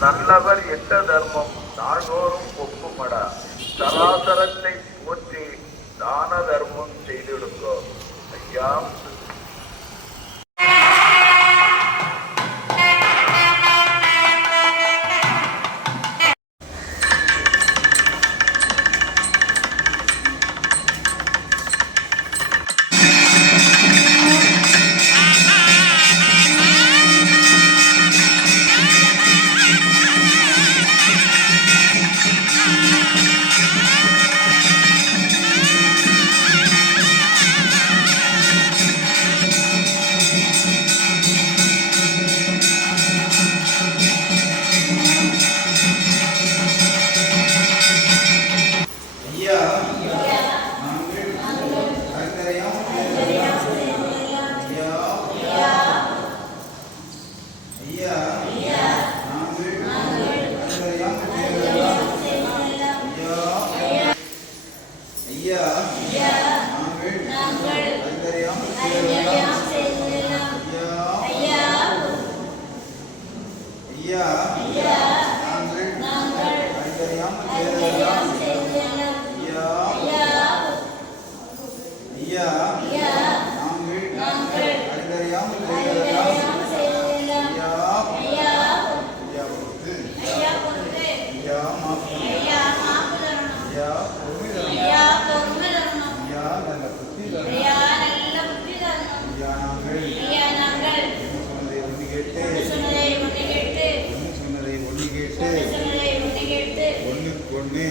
நல்லவர் எட்ட தர்மம் நாள்தோறும் ஒப்புமடா. சராசரத்தை போற்றி தான தர்மம் செய்திடுங்கோ. ஐயா ஒன்றுக்கு ஒன்று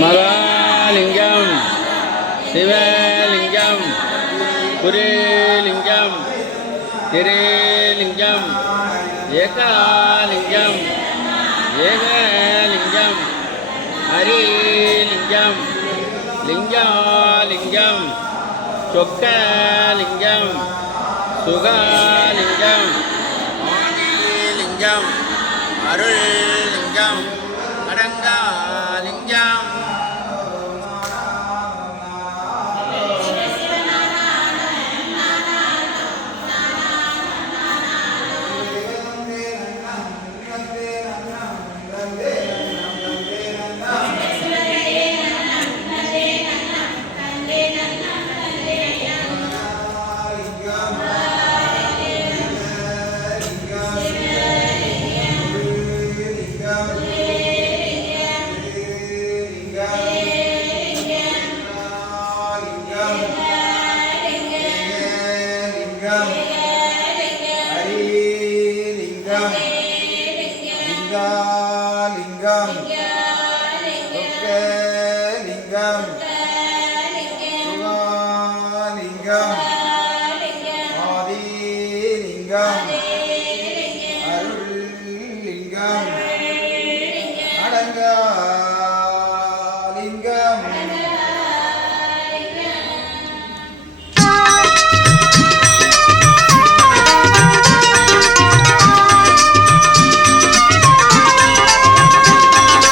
மகாலிங்கம் சிவலிங்கம் புரிலிங்கம் திரிலிங்கம் ஏகலிங்கம் ஏகலிங்கம் ஹரிலிங்கம் லிங்காலிங்கம் சொக்கலிங்கம் சுகலிங்கம் ஆதிலிங்கம் அருள்லிங்கம் அடங்காலிங்கம்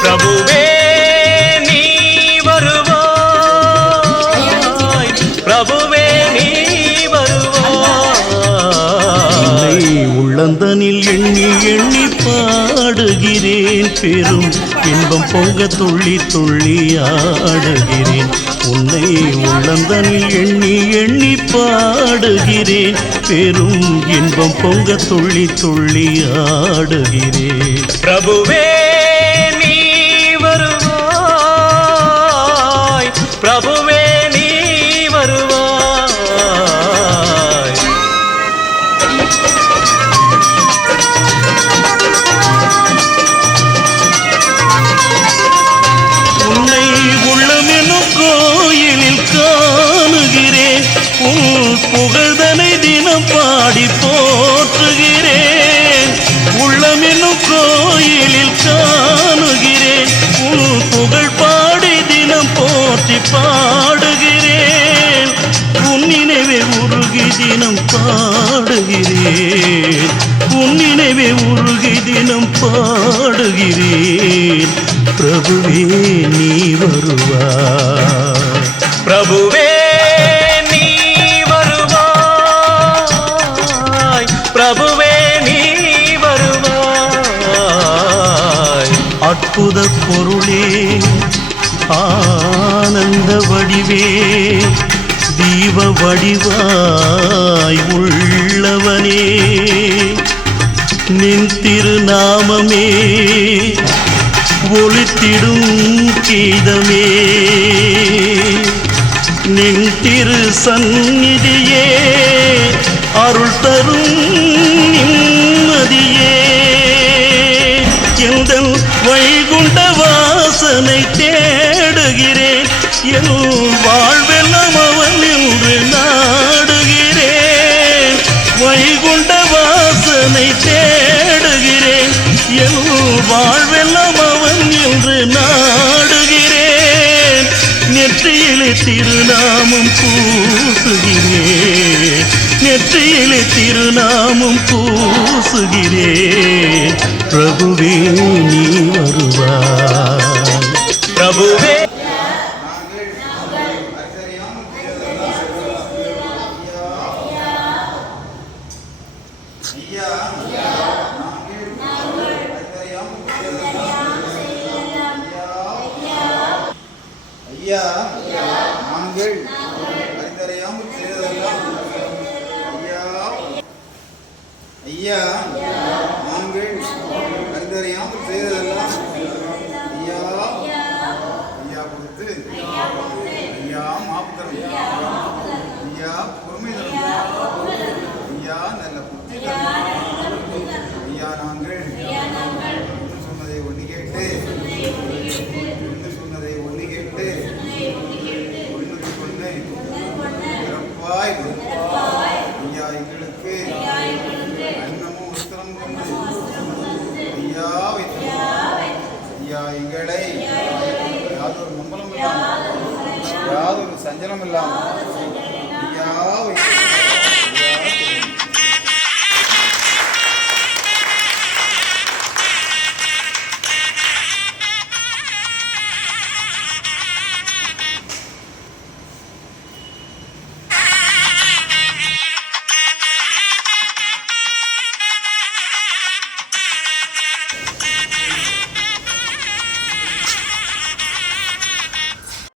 பிரபுவே நீ வருவாய், பிரபுவே நீ வருவாய். உள்ளந்தனில் எண்ணி எண்ணி பாடுகிறேன், பெரும் இன்பம் பொங்க துள்ளி துள்ளி ஆடுகிறேன். உன்னை உள்ளந்தனில் எண்ணி எண்ணி பாடுகிறேன், பெரும் இன்பம் பொங்க துள்ளி துள்ளி ஆடுகிறேன். பிரபுவே பிரபுவே நீ வருவாய். உன்னை உள்ளமெனும் கோயிலில் காணுகிறேன், உன் புகழ்தனை தினம் பாடி போற்றுகிறேன். உள்ளமெனும் கோயிலில் காணுகிறேன், உன் புகழ் பாடி தினம் போற்றி பாடுகிறேன். உன் நினைவே உருகி தினம் பாடுகிறேன், உன் நினைவே உருகி தினம் பாடுகிறேன். பிரபுவே நீ வருவாய், பிரபுவே நீ வருவாய், பிரபுவே நீ வருவாய். அற்புத பொருளே ஆனந்த வடிவே, தீப வடிவாய் உள்ளவனே, நின் திருநாமமே ஒளித்திடும் கீதமே. நின் திரு சந்நிதியே அருள் தரும் நிம்மதியே. எந்தன் வைகுண்ட வாசனை தேடுகிறேன், என் வாழ்வெல்லாம் அவன் என்று நாடுகிறேன். வைகுண்ட வாசனை தேடுகிறேன், என் வாழ்வெல்லாம் அவன் என்று நாடுகிறேன். நெற்றியிலே திருநாமம் பூசுகிறேன், நெற்றியிலே திருநாமம் பூசுகிறேன். பிரபுவே நீ வருவாய், பிரபுவே. ஐயா நாங்கள் அறிந்தறியாமல் செய்ததெல்லாம் ஐயா, ஐயா நாங்கள் அறிந்தறியாமல் செய்ததெல்லாம் ஐயா, ஐயா கொடுத்து ஐயா மாப்புத்தரும், ஐயா பொறுமை தரும், ஐயா நல்ல புத்தி தரும். ஐயா நாங்கள் சொன்னதை ஒண்ணு கேட்டு சொன்னதை ஒண்ணு கேட்டு யாதொரு சஞ்சலம் இல்லாமல்